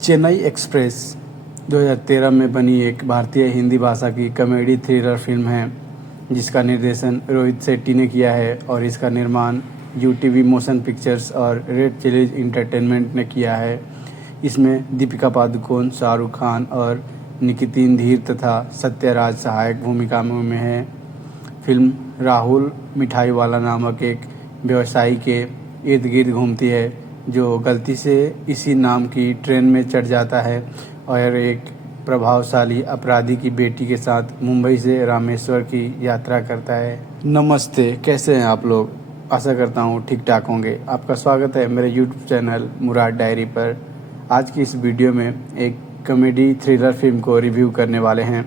Chennai express 2013 में बनी एक भारतीय हिंदी भाषा की कॉमेडी थ्रिलर फिल्म है जिसका निर्देशन रोहित शेट्टी ने किया है और इसका निर्माण यूटीवी मोशन पिक्चर्स और रेड चिलीज एंटरटेनमेंट ने किया है। इसमें दीपिका पादुकोण, शाहरुख खान और निकितिन धीर तथा सत्यराज सहायक भूमिका में हैं। फिल्म राहुल मिठाईवाला नामक एक व्यवसायी के इर्द गिर्द घूमती है जो गलती से इसी नाम की ट्रेन में चढ़ जाता है और एक प्रभावशाली अपराधी की बेटी के साथ मुंबई से रामेश्वर की यात्रा करता है। नमस्ते, कैसे हैं आप लोग? आशा करता हूँ ठीक ठाक होंगे। आपका स्वागत है मेरे यूट्यूब चैनल मुराद डायरी पर। आज की इस वीडियो में एक कॉमेडी थ्रिलर फिल्म को रिव्यू करने वाले हैं।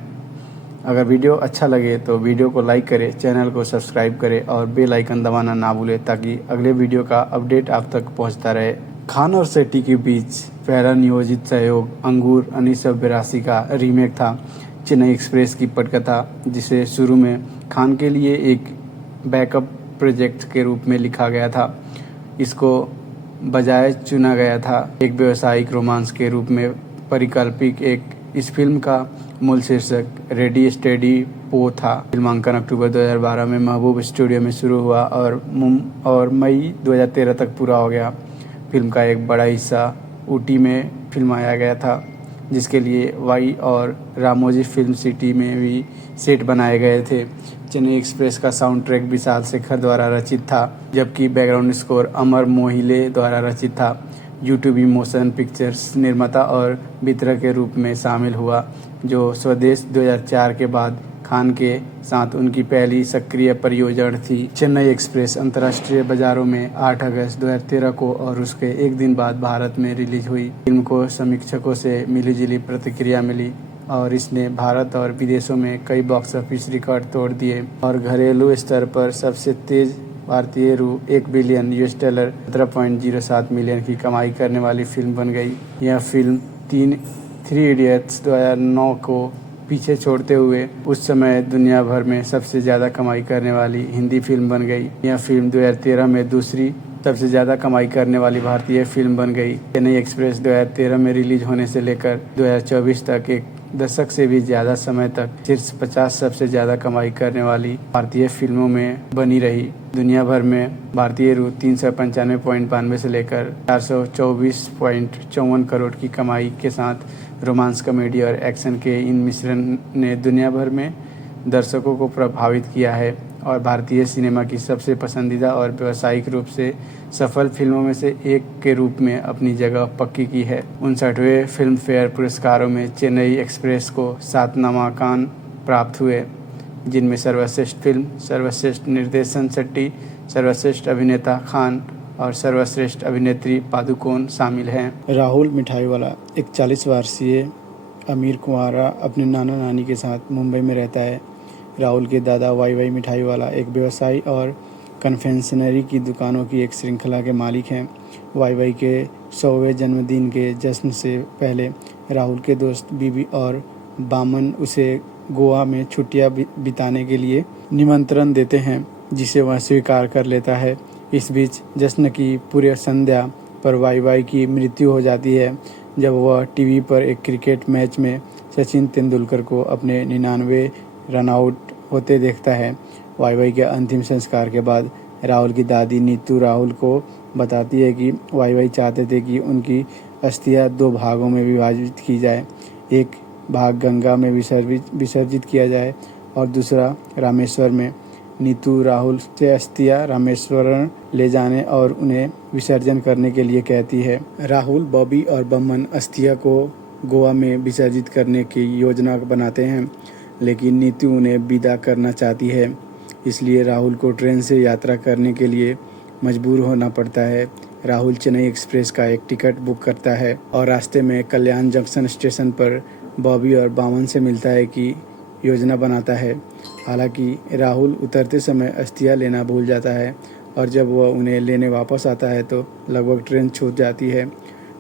अगर वीडियो अच्छा लगे तो वीडियो को लाइक करें, चैनल को सब्सक्राइब करें और बेल आइकन दबाना ना भूलें ताकि अगले वीडियो का अपडेट आप तक पहुंचता रहे। खान और शेट्टी के बीच पहला नियोजित सहयोग अंगूर 1982 का रीमेक था चेन्नई एक्सप्रेस की पटकथा, जिसे शुरू में खान के लिए एक बैकअप प्रोजेक्ट के रूप में लिखा गया था। इसको बजाय चुना गया था एक व्यावसायिक रोमांस के रूप में परिकल्पित एक इस फिल्म का मूल शीर्षक रेडी स्टेडी पो था। फिल्मांकन अक्टूबर 2012 में महबूब स्टूडियो में शुरू हुआ और मई 2013 तक पूरा हो गया। फिल्म का एक बड़ा हिस्सा ऊटी में फिल्माया गया था, जिसके लिए वाई और रामोजी फिल्म सिटी में भी सेट बनाए गए थे। चेन्नई एक्सप्रेस का साउंड ट्रैक विशाल शेखर द्वारा रचित था, जबकि बैकग्राउंड स्कोर अमर मोहिले द्वारा रचित था। यूटीवी मोशन पिक्चर्स निर्माता और वितरक के रूप में शामिल हुआ, जो स्वदेश 2004 के बाद खान के साथ उनकी पहली सक्रिय परियोजना थी। चेन्नई एक्सप्रेस अंतर्राष्ट्रीय बाजारों में 8 अगस्त 2013 को और उसके एक दिन बाद भारत में रिलीज हुई। फिल्म को समीक्षकों से मिलीजुली प्रतिक्रिया मिली और इसने भारत और विदेशों में कई बॉक्स ऑफिस रिकॉर्ड तोड़ दिए और घरेलू स्तर पर सबसे तेज भारतीय रु $1 बिलियन $17.07 मिलियन की कमाई करने वाली फिल्म बन गई। यह फिल्म थ्री इडियट्स 2009 को पीछे छोड़ते हुए उस समय दुनिया भर में सबसे ज़्यादा कमाई करने वाली हिंदी फिल्म बन गई। यह फिल्म 2013 में दूसरी सबसे ज़्यादा कमाई करने वाली भारतीय फिल्म बन गई। चेन्नई एक्सप्रेस 2013 में रिलीज होने से लेकर 2024 तक एक दशक से भी ज़्यादा समय तक शीर्ष 50 सबसे ज़्यादा कमाई करने वाली भारतीय फिल्मों में बनी रही। दुनिया भर में भारतीय रु 395.92 से लेकर 424.54 करोड़ की कमाई के साथ रोमांस, कॉमेडी और एक्शन के इन मिश्रण ने दुनिया भर में दर्शकों को प्रभावित किया है और भारतीय सिनेमा की सबसे पसंदीदा और व्यावसायिक रूप से सफल फिल्मों में से एक के रूप में अपनी जगह पक्की की है। 59वें फिल्म फेयर पुरस्कारों में चेन्नई एक्सप्रेस को 7 नामांकन प्राप्त हुए, जिनमें सर्वश्रेष्ठ फिल्म, सर्वश्रेष्ठ निर्देशन शेट्टी, सर्वश्रेष्ठ अभिनेता खान और सर्वश्रेष्ठ अभिनेत्री पादुकोण शामिल हैं। राहुल मिठाईवाला एक 40 वर्षीय अमीर कुंवारा अपने नाना नानी के साथ मुंबई में रहता है। राहुल के दादा वाई मिठाईवाला एक व्यवसायी और कन्फेक्शनरी की दुकानों की एक श्रृंखला के मालिक हैं। वाई के 100वें जन्मदिन के जश्न से पहले राहुल के दोस्त बीबी और बामन उसे गोवा में छुट्टियां बिताने के लिए निमंत्रण देते हैं, जिसे वह स्वीकार कर लेता है। इस बीच जश्न की पूरी संध्या पर वाई की मृत्यु हो जाती है जब वह टीवी पर एक क्रिकेट मैच में सचिन तेंदुलकर को अपने 99 रनआउट होते देखता है। वाई के अंतिम संस्कार के बाद राहुल की दादी नीतू राहुल को बताती है कि वाई चाहते थे कि उनकी अस्थियां 2 भागों में विभाजित की जाए। एक भाग गंगा में विसर्जित किया जाए और दूसरा रामेश्वर में। नीतू राहुल से अस्थियां रामेश्वरम ले जाने और उन्हें विसर्जन करने के लिए कहती है। राहुल, बॉबी और बमन अस्थियां को गोवा में विसर्जित करने की योजना बनाते हैं, लेकिन नीतू उन्हें विदा करना चाहती है, इसलिए राहुल को ट्रेन से यात्रा करने के लिए मजबूर होना पड़ता है। राहुल चेन्नई एक्सप्रेस का एक टिकट बुक करता है और रास्ते में कल्याण जंक्शन स्टेशन पर बॉबी और बामन से मिलता है कि योजना बनाता है। हालांकि राहुल उतरते समय अस्थियां लेना भूल जाता है और जब वह उन्हें लेने वापस आता है तो लगभग ट्रेन छूट जाती है।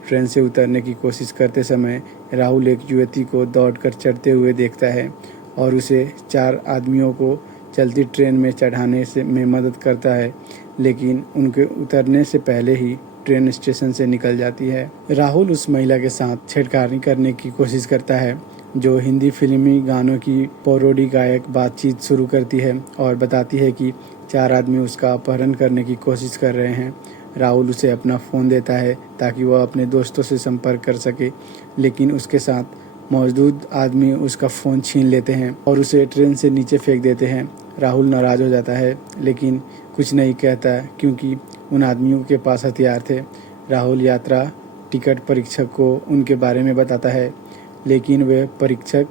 ट्रेन से उतरने की कोशिश करते समय राहुल एक युवती को दौड़कर चढ़ते हुए देखता है और उसे 4 आदमियों को चलती ट्रेन में चढ़ाने में मदद करता है, लेकिन उनके उतरने से पहले ही ट्रेन स्टेशन से निकल जाती है। राहुल उस महिला के साथ छेड़खानी करने की कोशिश करता है जो हिंदी फिल्मी गानों की पैरोडी गायक बातचीत शुरू करती है और बताती है कि 4 आदमी उसका अपहरण करने की कोशिश कर रहे हैं। राहुल उसे अपना फ़ोन देता है ताकि वह अपने दोस्तों से संपर्क कर सके, लेकिन उसके साथ मौजूद आदमी उसका फ़ोन छीन लेते हैं और उसे ट्रेन से नीचे फेंक देते हैं। राहुल नाराज़ हो जाता है, लेकिन कुछ नहीं कहता क्योंकि उन आदमियों के पास हथियार थे। राहुल यात्रा टिकट परीक्षक को उनके बारे में बताता है, लेकिन वे परीक्षक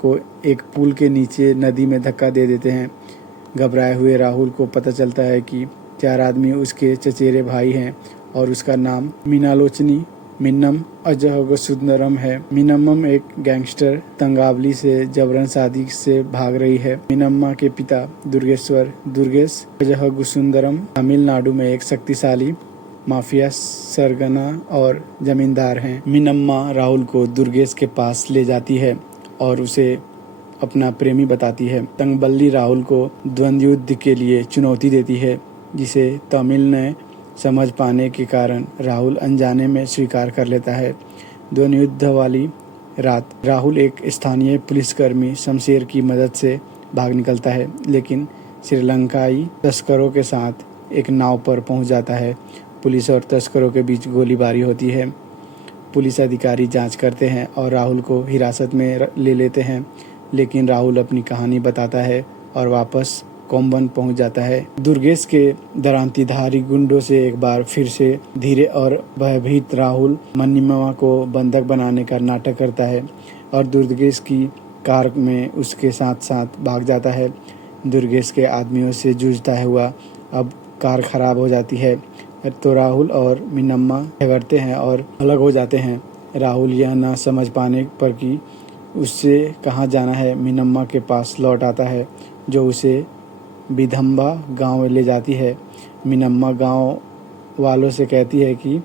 को एक पुल के नीचे नदी में धक्का दे देते हैं। घबराए हुए राहुल को पता चलता है कि 4 आदमी उसके चचेरे भाई हैं और उसका नाम मीनालोचनी मिन्नम अजहगसुंदरम है। मिनम्मम एक गैंगस्टर तंगावली से जबरन शादी से भाग रही है। मिनम्मा के पिता दुर्गेश अजहगसुंदरम तमिलनाडु में एक शक्तिशाली माफिया सरगना और जमींदार हैं। मिनम्मा राहुल को दुर्गेश के पास ले जाती है और उसे अपना प्रेमी बताती है। तंगबल्ली राहुल को द्वंद्व युद्ध के लिए चुनौती देती है, जिसे तमिल ने समझ पाने के कारण राहुल अनजाने में स्वीकार कर लेता है। द्वंद्व युद्ध वाली रात राहुल एक स्थानीय पुलिसकर्मी शमशेर की मदद से भाग निकलता है, लेकिन श्रीलंकाई तस्करों के साथ एक नाव पर पहुंच जाता है। पुलिस और तस्करों के बीच गोलीबारी होती है। पुलिस अधिकारी जांच करते हैं और राहुल को हिरासत में ले लेते हैं, लेकिन राहुल अपनी कहानी बताता है और वापस कोम्बन पहुंच जाता है। दुर्गेश के दरांतीधारी गुंडों से एक बार फिर से धीरे और भयभीत राहुल मन्निम्मा को बंधक बनाने का नाटक करता है और दुर्गेश की कार में उसके साथ साथ भाग जाता है। दुर्गेश के आदमियों से जूझता हुआ अब कार खराब हो जाती है तो राहुल और मिनम्मा झगड़ते हैं और अलग हो जाते हैं। राहुल यह ना समझ पाने पर कि उससे कहाँ जाना है, मिनम्मा के पास लौट आता है जो उसे बिधम्बा गांव ले जाती है। मिनम्मा गांव वालों से कहती है कि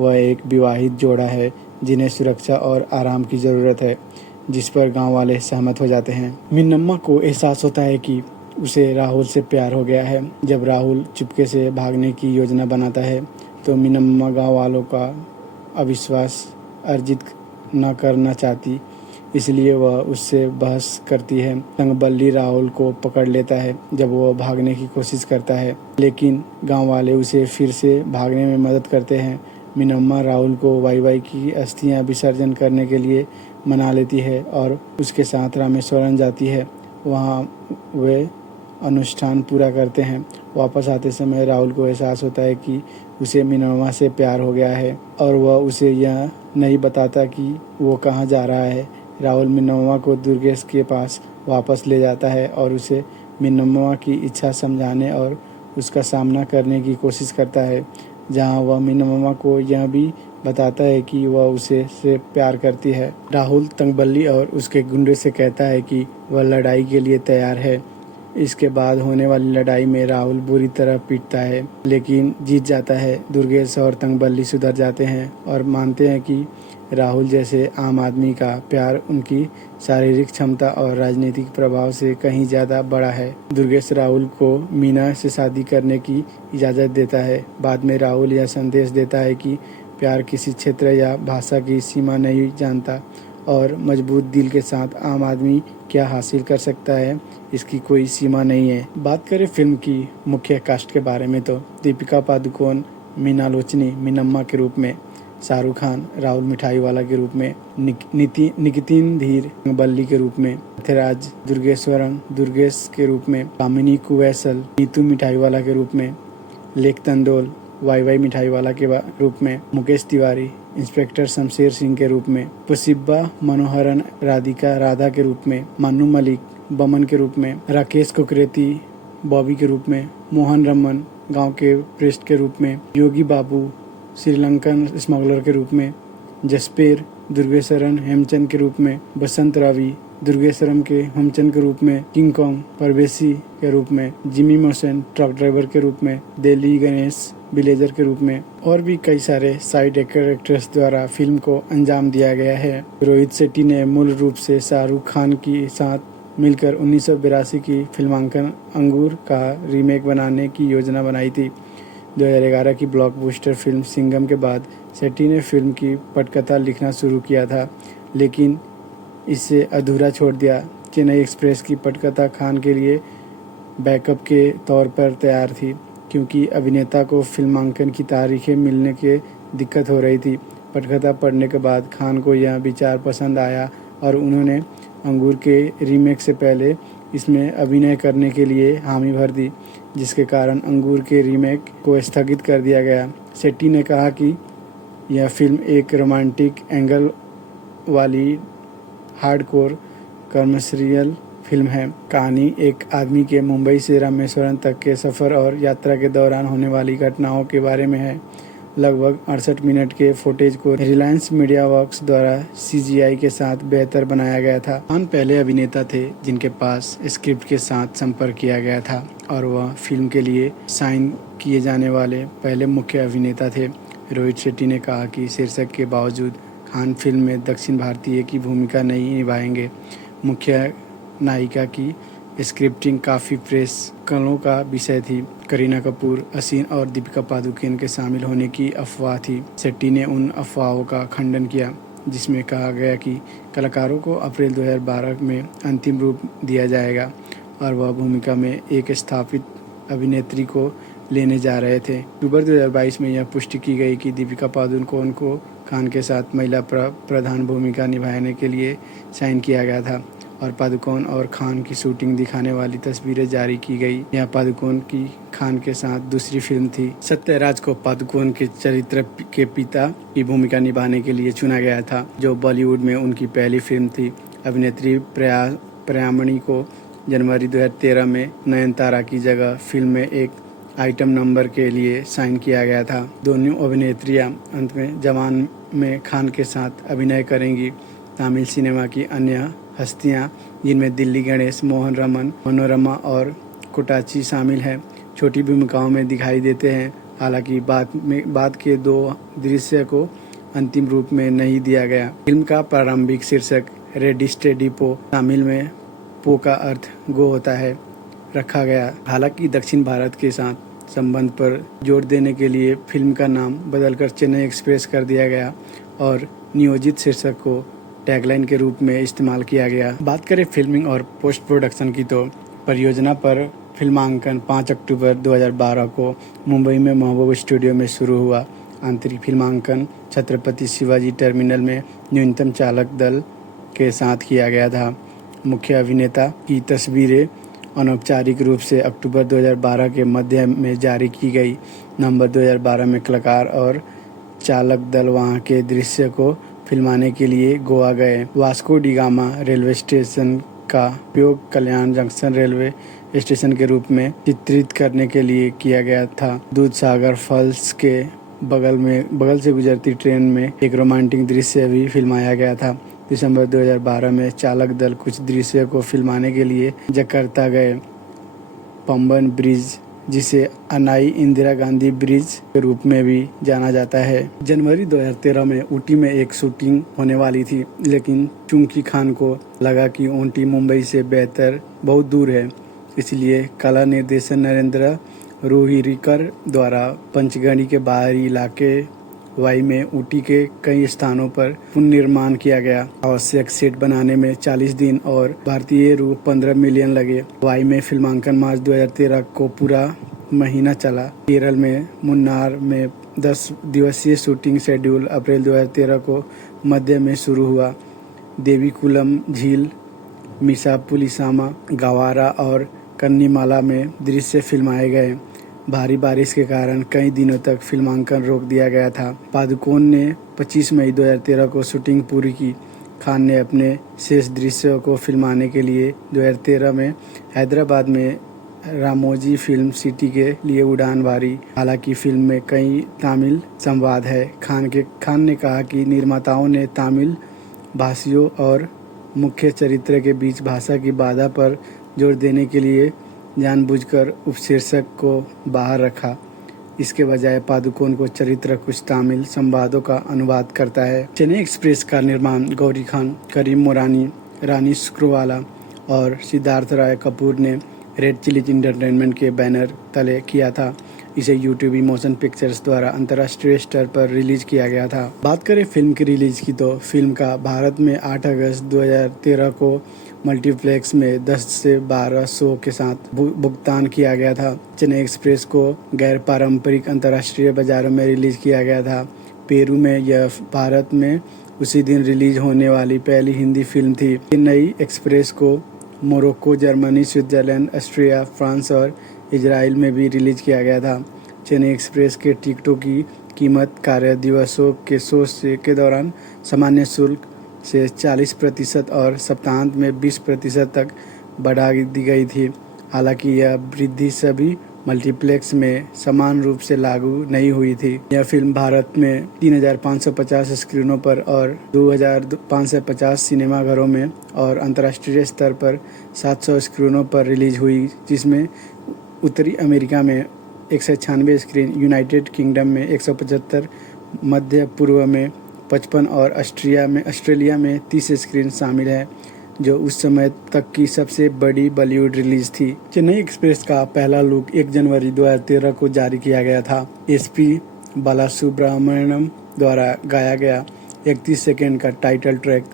वह एक विवाहित जोड़ा है जिन्हें सुरक्षा और आराम की ज़रूरत है, जिस पर गांव वाले सहमत हो जाते हैं। मिनम्मा को एहसास होता है कि उसे राहुल से प्यार हो गया है। जब राहुल चुपके से भागने की योजना बनाता है तो मिनम्मा गांव वालों का अविश्वास अर्जित न करना चाहती, इसलिए वह उससे बहस करती है। तंगबल्ली राहुल को पकड़ लेता है जब वह भागने की कोशिश करता है, लेकिन गांव वाले उसे फिर से भागने में मदद करते हैं। मिनम्मा राहुल को वाई की अस्थियां विसर्जन करने के लिए मना लेती है और उसके साथ रामेश्वरम जाती है। वहां वे अनुष्ठान पूरा करते हैं। वापस आते समय राहुल को एहसास होता है कि उसे मिनम्मा से प्यार हो गया है और वह उसे यह नहीं बताता कि वो कहाँ जा रहा है। राहुल मिनम्मा को दुर्गेश के पास वापस ले जाता है और उसे मिनम्मा की इच्छा समझाने और उसका सामना करने की कोशिश करता है, जहां वह मिनम्मा को यह भी बताता है कि वह उसे से प्यार करती है। राहुल तंगबल्ली और उसके गुंडे से कहता है कि वह लड़ाई के लिए तैयार है। इसके बाद होने वाली लड़ाई में राहुल बुरी तरह पीटता है, लेकिन जीत जाता है। दुर्गेश और तंगबल्ली सुधर जाते हैं और मानते हैं कि राहुल जैसे आम आदमी का प्यार उनकी शारीरिक क्षमता और राजनीतिक प्रभाव से कहीं ज़्यादा बड़ा है। दुर्गेश राहुल को मीना से शादी करने की इजाज़त देता है। बाद में राहुल यह संदेश देता है कि प्यार किसी क्षेत्र या भाषा की सीमा नहीं जानता और मजबूत दिल के साथ आम आदमी क्या हासिल कर सकता है, इसकी कोई सीमा नहीं है। बात करें फिल्म की मुख्य कास्ट के बारे में तो दीपिका पादुकोण मीनालोचनी मीनम्मा के रूप में, शाहरुख खान राहुल मिठाईवाला के रूप में, नितिन धीर बल्ली के रूप में, पृथ्वीराज दुर्गेश्वरन दुर्गेश के रूप में, कामिनी कुवैसल नीतू मिठाईवाला के रूप में, लेक तंदोल वाई मिठाईवाला के रूप में, मुकेश तिवारी इंस्पेक्टर शमशेर सिंह के रूप में, पुष्पा मनोहरन राधिका राधा के रूप में, मान्नू मलिक बमन के रूप में, राकेश कुकरेती बॉबी के रूप में, मोहन रमन गांव के प्रेस्ट के रूप में, योगी बाबू श्रीलंकन स्मगलर के रूप में, जसपेर दुर्गेशरण हेमचंद के रूप में, बसंत रावी दुर्गेशरम के हेमचंद के रूप में, किंग कॉन्ग परवेसी के रूप में, जिमी मोशन ट्रक ड्राइवर के रूप में, दिल्ली गणेश विलेजर के रूप में और भी कई सारे साइड एक्टर्स द्वारा फिल्म को अंजाम दिया गया है। रोहित शेट्टी ने मूल रूप से शाहरुख खान के साथ मिलकर 1982 की फिल्मांकन अंगूर का रीमेक बनाने की योजना बनाई थी। 2011 की ब्लॉकबस्टर फिल्म सिंघम के बाद शेट्टी ने फिल्म की पटकथा लिखना शुरू किया था, लेकिन इसे अधूरा छोड़ दिया। चेन्नई एक्सप्रेस की पटकथा खान के लिए बैकअप के तौर पर तैयार थी, क्योंकि अभिनेता को फिल्मांकन की तारीखें मिलने के दिक्कत हो रही थी। पटकथा पढ़ने के बाद खान को यह विचार पसंद आया और उन्होंने अंगूर के रीमेक से पहले इसमें अभिनय करने के लिए हामी भर दी, जिसके कारण अंगूर के रीमेक को स्थगित कर दिया गया। शेट्टी ने कहा कि यह फिल्म एक रोमांटिक एंगल वाली हार्डकोर कमर्शियल फिल्म है। कहानी एक आदमी के मुंबई से रामेश्वरम तक के सफ़र और यात्रा के दौरान होने वाली घटनाओं के बारे में है। लगभग 68 मिनट के फुटेज को रिलायंस मीडिया वर्क्स द्वारा CGI के साथ बेहतर बनाया गया था। खान पहले अभिनेता थे जिनके पास स्क्रिप्ट के साथ संपर्क किया गया था और वह फिल्म के लिए साइन किए जाने वाले पहले मुख्य अभिनेता थे। रोहित शेट्टी ने कहा कि शीर्षक के बावजूद खान फिल्म में दक्षिण भारतीय की भूमिका नहीं निभाएंगे। मुख्य नायिका की स्क्रिप्टिंग काफ़ी प्रेस कलों का विषय थी। करीना कपूर, असिन और दीपिका पादुकोण के शामिल होने की अफवाह थी। शेट्टी ने उन अफवाहों का खंडन किया जिसमें कहा गया कि कलाकारों को अप्रैल 2012 में अंतिम रूप दिया जाएगा और वह भूमिका में एक स्थापित अभिनेत्री को लेने जा रहे थे। अक्टूबर 2022 में यह पुष्टि की गई कि दीपिका पादुकोण को खान के साथ महिला प्रधान भूमिका निभाने के लिए साइन किया गया था और पादुकोण और खान की शूटिंग दिखाने वाली तस्वीरें जारी की गई। यह पादुकोण की खान के साथ दूसरी फिल्म थी। सत्यराज को पादुकोण के चरित्र के पिता की भूमिका निभाने के लिए चुना गया था, जो बॉलीवुड में उनकी पहली फिल्म थी। अभिनेत्री प्रियामणि को जनवरी 2013 में नयनतारा की जगह फिल्म में एक आइटम नंबर के लिए साइन किया गया था। दोनों अभिनेत्रियां अंत में जवान में खान के साथ अभिनय करेंगी। तमिल सिनेमा की अन्य हस्तियां, जिनमें दिल्ली गणेश, मोहन रमन, मनोरमा और कोटाची शामिल हैं, छोटी भूमिकाओं में दिखाई देते हैं। हालांकि बाद के 2 दृश्य को अंतिम रूप में नहीं दिया गया। फिल्म का प्रारंभिक शीर्षक रेडी स्टेडी पो, तमिल में पो का अर्थ गो होता है, रखा गया। हालांकि दक्षिण भारत के साथ संबंध पर जोर देने के लिए फिल्म का नाम बदलकर चेन्नई एक्सप्रेस कर दिया गया और नियोजित शीर्षक को टैगलाइन के रूप में इस्तेमाल किया गया। बात करें फिल्मिंग और पोस्ट प्रोडक्शन की तो परियोजना पर फिल्मांकन 5 अक्टूबर 2012 को मुंबई में महबूब स्टूडियो में शुरू हुआ। आंतरिक फिल्मांकन छत्रपति शिवाजी टर्मिनल में न्यूनतम चालक दल के साथ किया गया था। मुख्य अभिनेता की तस्वीरें अनौपचारिक रूप से अक्टूबर 2012 के मध्य में जारी की गई। नवंबर 2012 में कलाकार और चालक दल वहां के दृश्य को फिल्माने के लिए गोवा गए। Vasco D gamma railway station का उपयोग कल्याण जंक्शन रेलवे स्टेशन के रूप में चित्रित करने के लिए किया गया था। दूधसागर फॉल्स के बगल से गुजरती ट्रेन में एक रोमांटिक दृश्य भी फिल्माया गया था। दिसंबर 2012 में चालक दल कुछ दृश्यों को फिल्माने के लिए जकार्ता गए। पंबन ब्रिज, जिसे अनाई इंदिरा गांधी ब्रिज के रूप में भी जाना जाता है। जनवरी 2013 में ऊटी में एक शूटिंग होने वाली थी, लेकिन चूंकि खान को लगा कि ऊटी मुंबई से बहुत दूर है, इसलिए कला निर्देशक नरेंद्र रोहिरीकर द्वारा पंचगढ़ी के बाहरी इलाके वाई में ऊटी के कई स्थानों पर पुनर्निर्माण किया गया। आवश्यक सेट बनाने में 40 दिन और भारतीय रु 15 मिलियन लगे। वाई में फिल्मांकन मार्च 2013 को पूरा महीना चला। केरल में मुन्नार में 10 दिवसीय शूटिंग शेड्यूल अप्रैल 2013 को मध्य में शुरू हुआ। देवीकुलम झील, मिसापुलिसामा, गवारा और कन्नीमाला में दृश्य फिल्माए गए। भारी बारिश के कारण कई दिनों तक फिल्मांकन रोक दिया गया था। पादुकोण ने 25 मई 2013 को शूटिंग पूरी की। खान ने अपने शेष दृश्यों को फिल्माने के लिए 2013 में हैदराबाद में रामोजी फिल्म सिटी के लिए उड़ान भरी। हालांकि फिल्म में कई तमिल संवाद है। खान ने कहा कि निर्माताओं ने तमिल भाषियों और मुख्य चरित्र के बीच भाषा की बाधा पर जोर देने के लिए जानबूझकर उपशीर्षक को बाहर रखा। इसके बजाय पादुकोण को चरित्र कुछ तमिल संवादों का अनुवाद करता है। चेन्नई एक्सप्रेस का निर्माण गौरी खान, करीम मोरानी, रानी शुक्रवाला और सिद्धार्थ राय कपूर ने रेड चिलीज एंटरटेनमेंट के बैनर तले किया था। इसे यूटीवी मोशन पिक्चर्स द्वारा अंतर्राष्ट्रीय स्तर पर रिलीज किया गया था। बात करें फिल्म की रिलीज की तो फिल्म का भारत में 8 अगस्त 2013 को मल्टीप्लेक्स में 10 से 12 शो के साथ भुगतान किया गया था। चेन्नई एक्सप्रेस को गैर पारंपरिक अंतर्राष्ट्रीय बाजारों में रिलीज किया गया था। पेरू में यह भारत में उसी दिन रिलीज होने वाली पहली हिंदी फिल्म थी। चेन्नई एक्सप्रेस को Morocco, Germany, Switzerland, Austria, France और इजराइल में भी रिलीज किया गया था। चेन्नई एक्सप्रेस के टिकटों की कीमत कार्य दिवसों के शो के दौरान सामान्य शुल्क से 40% और सप्ताहांत में 20% तक बढ़ा दी गई थी। हालांकि यह वृद्धि सभी मल्टीप्लेक्स में समान रूप से लागू नहीं हुई थी। यह फिल्म भारत में 3,550 स्क्रीनों पर और 2,550 सिनेमाघरों में और अंतर्राष्ट्रीय स्तर पर 700 स्क्रीनों पर रिलीज हुई, जिसमें उत्तरी अमेरिका में 196 स्क्रीन, यूनाइटेड किंगडम में 175, मध्य पूर्व में 55 और ऑस्ट्रेलिया में 30 स्क्रीन शामिल है, जो उस समय तक की सबसे बड़ी बॉलीवुड रिलीज थी। चेन्नई एक्सप्रेस का पहला लुक 1 जनवरी 2013 को जारी किया गया था। एसपी बालासुब्रमण्यम द्वारा गाया गया 31 सेकेंड का टाइटल ट्रैक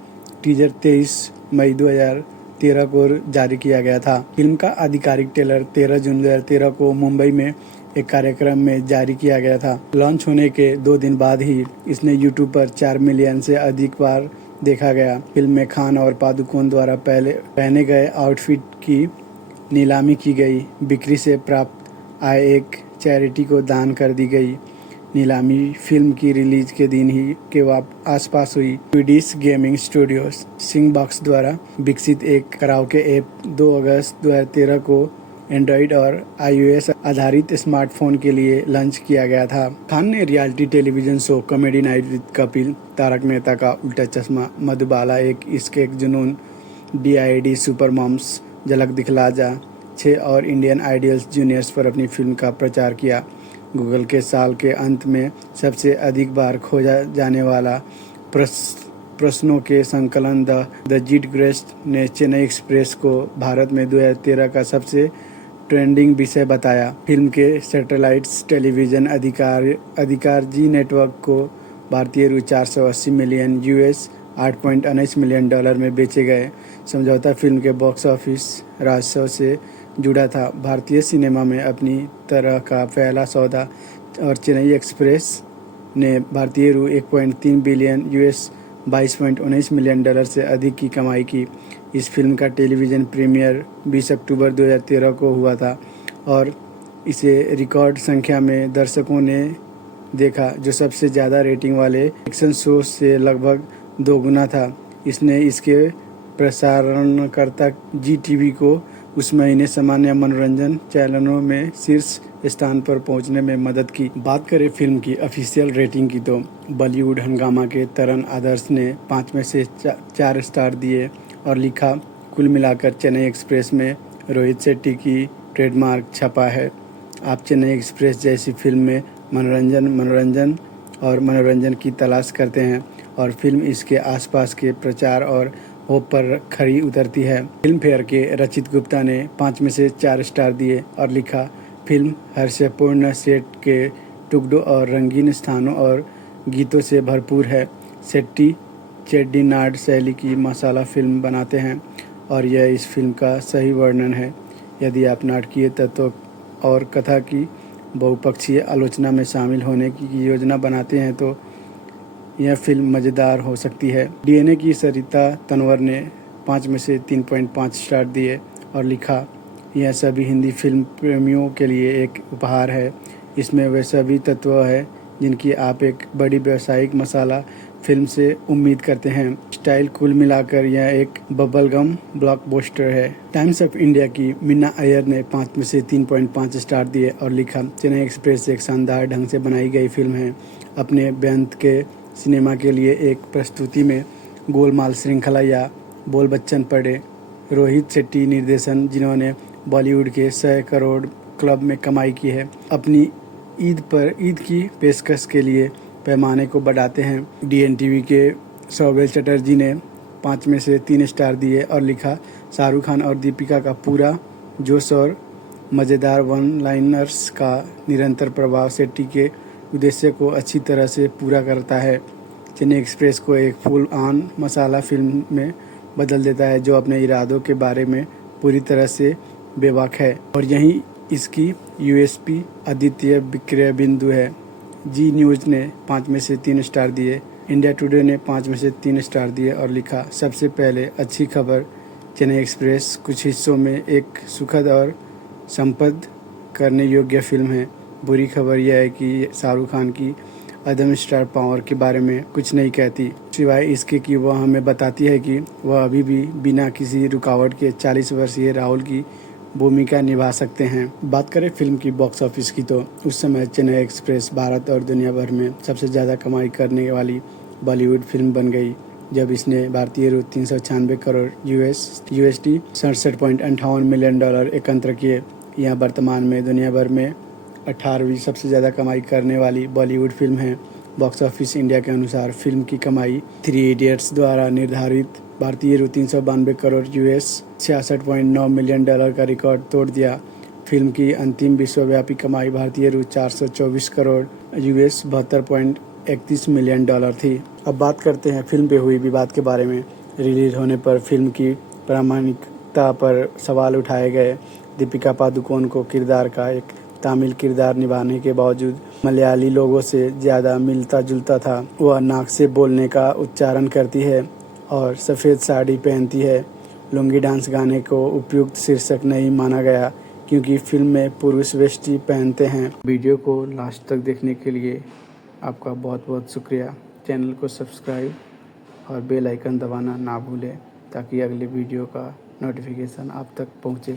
टीजर 23 मई 2013 को जारी किया गया था। फिल्म का आधिकारिक ट्रेलर 13 जून 2013 को मुंबई में एक कार्यक्रम में जारी किया गया था। लॉन्च होने के 2 दिन बाद ही इसने यूट्यूब पर 4 मिलियन से अधिक बार देखा गया। फिल्म में खान और पादुकोण द्वारा पहने गए आउटफिट की नीलामी की गई। बिक्री से प्राप्त आय एक चैरिटी को दान कर दी गई। नीलामी फिल्म की रिलीज के दिन ही के आसपास हुई। स्वीडिश गेमिंग स्टूडियो सिंगबॉक्स द्वारा विकसित एक कराओके ऐप 2 अगस्त 2013 को एंड्रॉइड और iOS आधारित स्मार्टफोन के लिए लॉन्च किया गया था। खान ने reality television show comedy night with Kapil, Tarak Mehta ka Ooltah चश्मा, मधुबाला, एक इश्क एक जुनून, DID सुपर मॉम्स, झलक दिखला जा 6 और इंडियन आइडल्स जूनियर्स पर अपनी फिल्म का प्रचार किया। गूगल के साल के अंत में सबसे अधिक बार खोजा जाने वाला प्रश्नों के संकलन द जिटग्रेस्ट ने चेन्नई एक्सप्रेस को भारत में 2013 का सबसे ट्रेंडिंग विषय बताया। फिल्म के सैटेलाइट टेलीविजन अधिकार जी नेटवर्क को भारतीय रु 480 मिलियन US $8.19 मिलियन में बेचे गए। समझौता फिल्म के बॉक्स ऑफिस राजस्व से जुड़ा था। भारतीय सिनेमा में अपनी तरह का पहला सौदा और चेन्नई एक्सप्रेस ने भारतीय रु 1.3 बिलियन US $22.19 मिलियन से अधिक की कमाई की। इस फिल्म का टेलीविज़न प्रीमियर 20 अक्टूबर 2013 को हुआ था और इसे रिकॉर्ड संख्या में दर्शकों ने देखा, जो सबसे ज़्यादा रेटिंग वाले एक्शन शो से लगभग 2 गुना था। इसने इसके प्रसारणकर्ता GTV को उस महीने सामान्य मनोरंजन चैनलों में शीर्ष स्थान पर पहुंचने में मदद की। बात करें फिल्म की ऑफिशियल रेटिंग की तो बॉलीवुड हंगामा के तरन आदर्श ने 5 में से 4 स्टार दिए और लिखा, कुल मिलाकर चेन्नई एक्सप्रेस में रोहित शेट्टी की ट्रेडमार्क छपा है। आप चेन्नई एक्सप्रेस जैसी फिल्म में मनोरंजन की तलाश करते हैं और फिल्म इसके आसपास के प्रचार और होप पर खरी उतरती है। फिल्म फेयर के रचित गुप्ता ने 5 में से 4 स्टार दिए और लिखा, फिल्म हास्यपूर्ण सेट के टुकड़ों और रंगीन स्थानों और गीतों से भरपूर है। शेट्टी चेट्टीनाड शैली की मसाला फिल्म बनाते हैं और यह इस फिल्म का सही वर्णन है। यदि आप नाटकीय तत्व और कथा की बहुपक्षीय आलोचना में शामिल होने की योजना बनाते हैं तो यह फिल्म मज़ेदार हो सकती है। डीएनए की सरिता तंवर ने 5 में से 3.5 स्टार दिए और लिखा, यह सभी हिंदी फिल्म प्रेमियों के लिए एक उपहार है। इसमें वे सभी तत्व हैं जिनकी आप एक बड़ी व्यावसायिक मसाला फिल्म से उम्मीद करते हैं। स्टाइल कुल मिलाकर यह एक बबलगम ब्लॉकबस्टर है। टाइम्स ऑफ इंडिया की मीना अय्यर ने 5 में से 3.5 स्टार दिए और लिखा, चेन्नई एक्सप्रेस एक शानदार ढंग से बनाई गई फिल्म है। अपने बेंत के सिनेमा के लिए एक प्रस्तुति में गोलमाल श्रृंखला या बोल बच्चन पड़े। रोहित शेट्टी निर्देशन, जिन्होंने बॉलीवुड के 100 करोड़ क्लब में कमाई की है, अपनी ईद की पेशकश के लिए पैमाने को बढ़ाते हैं। डीएनटीवी के सौबेल चटर्जी ने 5 में से 3 स्टार दिए और लिखा, शाहरुख खान और दीपिका का पूरा जोश और मज़ेदार वन लाइनर्स का निरंतर प्रभाव शेट्टी के उद्देश्य को अच्छी तरह से पूरा करता है। चेन्नई एक्सप्रेस को एक फुल ऑन मसाला फिल्म में बदल देता है जो अपने इरादों के बारे में पूरी तरह से बेबाक है और यही इसकी यूएसपी अद्वितीय विक्रय बिंदु है। जी न्यूज़ ने 5 में से 3 स्टार दिए। इंडिया टुडे ने 5 में से 3 स्टार दिए और लिखा, सबसे पहले अच्छी खबर, चेन्नई एक्सप्रेस कुछ हिस्सों में एक सुखद और संपद करने योग्य फिल्म है। बुरी खबर यह है कि शाहरुख खान की अदम स्टार पावर के बारे में कुछ नहीं कहती, सिवाय इसके कि वह हमें बताती है कि वह अभी भी बिना किसी रुकावट के 40 वर्षीय राहुल की भूमिका निभा सकते हैं। बात करें फिल्म की बॉक्स ऑफिस की तो उस समय चेन्नई एक्सप्रेस भारत और दुनिया भर में सबसे ज़्यादा कमाई करने वाली बॉलीवुड फिल्म बन गई, जब इसने भारतीय रु 396 करोड़ यूएसडी 67.58 मिलियन डॉलर एकत्र किए। यह वर्तमान में दुनिया भर में 18वीं सबसे ज़्यादा कमाई करने वाली बॉलीवुड फिल्म है। बॉक्स ऑफिस इंडिया के अनुसार फिल्म की कमाई 3 इडियट्स द्वारा निर्धारित भारतीय रु 392 करोड़ यूएस 66.9 मिलियन डॉलर का रिकॉर्ड तोड़ दिया। फिल्म की अंतिम विश्वव्यापी कमाई भारतीय रु 424 करोड़ यूएस 72.31 मिलियन डॉलर थी। अब बात करते हैं फिल्म पे हुई विवाद के बारे में। रिलीज होने पर फिल्म की प्रामाणिकता पर सवाल उठाए गए। दीपिका पादुकोण को किरदार का एक तमिल किरदार निभाने के बावजूद मलयाली लोगों से ज़्यादा मिलता जुलता था। वह नाक से बोलने का उच्चारण करती है और सफ़ेद साड़ी पहनती है। लुंगी डांस गाने को उपयुक्त शीर्षक नहीं माना गया क्योंकि फिल्म में पुरुष वेष्टी पहनते हैं। वीडियो को लास्ट तक देखने के लिए आपका बहुत बहुत शुक्रिया। चैनल को सब्सक्राइब और बेल आइकन दबाना ना भूलें ताकि अगले वीडियो का नोटिफिकेशन आप तक पहुँचे।